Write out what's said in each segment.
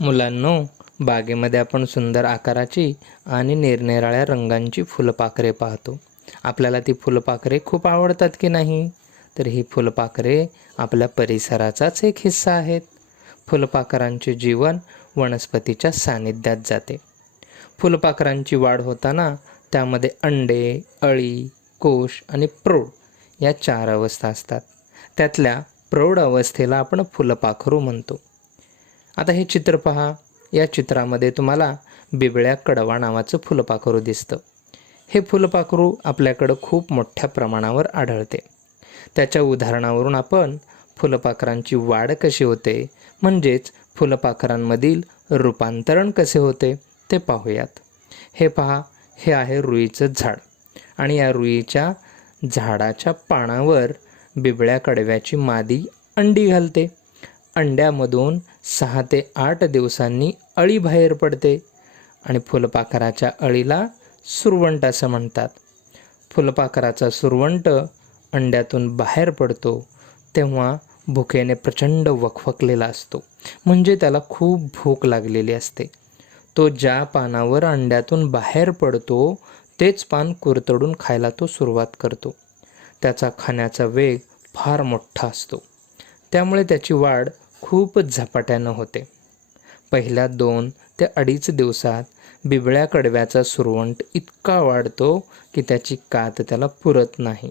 मुलांनो बागेमध्ये आपण सुंदर आकाराची आणि निरनिराळ्या रंगांची फुलपाखरे पाहतो. आपल्याला ती फुलपाखरे खूप आवडतात की नाही? तर ही फुलपाखरे आपल्या परिसराचाच एक हिस्सा आहेत. फुलपाखरांचे जीवन वनस्पतीच्या सानिध्यात जाते. फुलपाखरांची वाढ होताना त्यामध्ये अंडे अळी कोश आणि प्रौढ या चार अवस्था असतात. त्यातल्या प्रौढ अवस्थेला आपण फुलपाखरू म्हणतो. आता हे चित्र पहा. या चित्रामध्ये तुम्हाला बिबळ्या कडवा नावाचं फुलपाखरू दिसतं. हे फुलपाखरू आपल्याकडं खूप मोठ्या प्रमाणावर आढळते. त्याच्या उदाहरणावरून आपण फुलपाखरांची वाढ कशी होते म्हणजेच फुलपाखरांमधील रूपांतरण कसे होते ते पाहूयात. हे पहा हे आहे रुईचं झाड. आणि या रुईच्या झाडाच्या पानावर बिबळ्या कडव्याची मादी अंडी घालते. अंड्यामधून सहा ते आठ दिवसांनी अळी बाहेर पडते आणि फुलपाखराच्या अळीला सुरवंट असं म्हणतात. फुलपाखराचा सुरवंट अंड्यातून बाहेर पडतो तेव्हा भुकेने प्रचंड वखवकलेला असतो. म्हणजे त्याला खूप भूक लागलेली असते. तो ज्या पानावर अंड्यातून बाहेर पडतो तेच पान कुरतडून खायला तो सुरुवात करतो. त्याचा खाण्याचा वेग फार मोठा असतो. त्यामुळे त्याची वाढ खूपच झपाट्यानं होते. पहिल्या दोन ते अडीच दिवसात बिबळ्या कडव्याचा सुरवंट इतका वाढतो की त्याची कात त्याला पुरत नाही.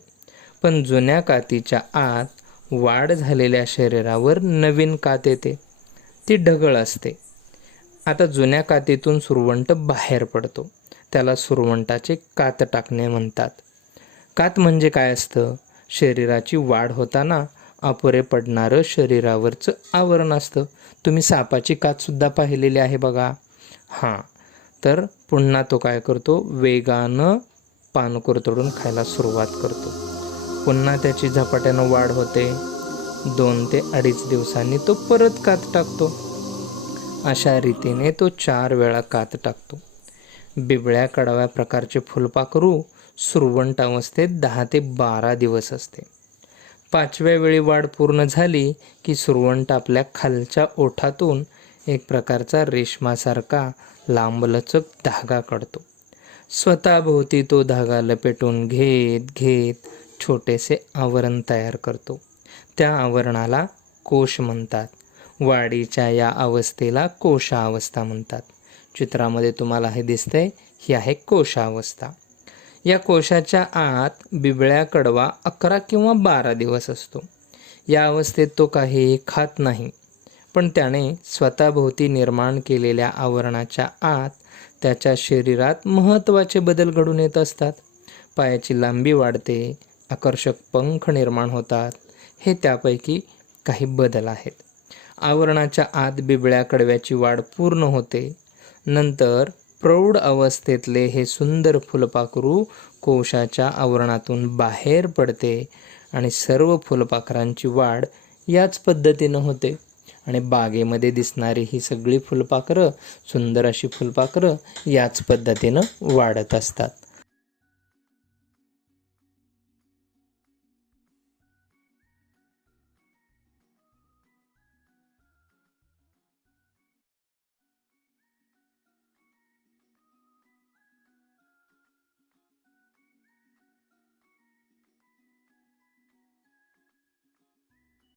पण जुन्या कातीच्या आत वाढ झालेल्या शरीरावर नवीन कात येते. ती ढगळ असते. आता जुन्या कातीतून सुरवंट बाहेर पडतो. त्याला सुरवंटाचे कात टाकणे म्हणतात. कात म्हणजे काय असतं? शरीराची वाढ होताना अपुरे पडणारं शरीरावरचं आवरण असतं. तुम्ही सापाची कातसुद्धा पाहिलेली आहे बघा. हां तर पुन्हा तो काय करतो? वेगानं पान कुरतडून खायला सुरुवात करतो. पुन्हा त्याची झपाट्यानं वाढ होते. दोन ते अडीच दिवसांनी तो परत कात टाकतो. अशा रीतीने तो चार वेळा कात टाकतो. बिबळ्या कडाव्या प्रकारचे फुलपाखरू सुरवंट अवस्थेत दहा ते बारा दिवस असते. पाचव्या वेळी वाढ पूर्ण झाली की सुरवंट आपल्या खालच्या ओठातून एक प्रकारचा रेशमासारखा लांबलचक धागा काढतो. स्वतःभोवती तो धागा लपेटून घेत घेत छोटेसे आवरण तयार करतो. त्या आवरणाला कोश म्हणतात. वाढीच्या या अवस्थेला कोशावस्था म्हणतात. चित्रामध्ये तुम्हाला हे दिसतंय ही आहे कोशावस्था. या कोशाच्या आत बिबळ्या कडवा अकरा किंवा बारा दिवस असतो. या अवस्थेत तो काही खात नाही. पण त्याने स्वतःभोवती निर्माण केलेल्या आवरणाच्या आत त्याच्या शरीरात महत्त्वाचे बदल घडून येत असतात. पायाची लांबी वाढते आकर्षक पंख निर्माण होतात. हे त्यापैकी काही बदल आहेत. आवरणाच्या आत बिबळ्या कडव्याची वाढ पूर्ण होते. नंतर प्रौढ अवस्थेतले हे सुंदर फुलपाखरू कोशाच्या आवरणातून बाहेर पडते आणि सर्व फुलपाखरांची वाढ याच पद्धतीनं होते. आणि बागेमध्ये दिसणारी ही सगळी फुलपाखरं सुंदर अशी फुलपाखरं याच पद्धतीनं वाढत असतात.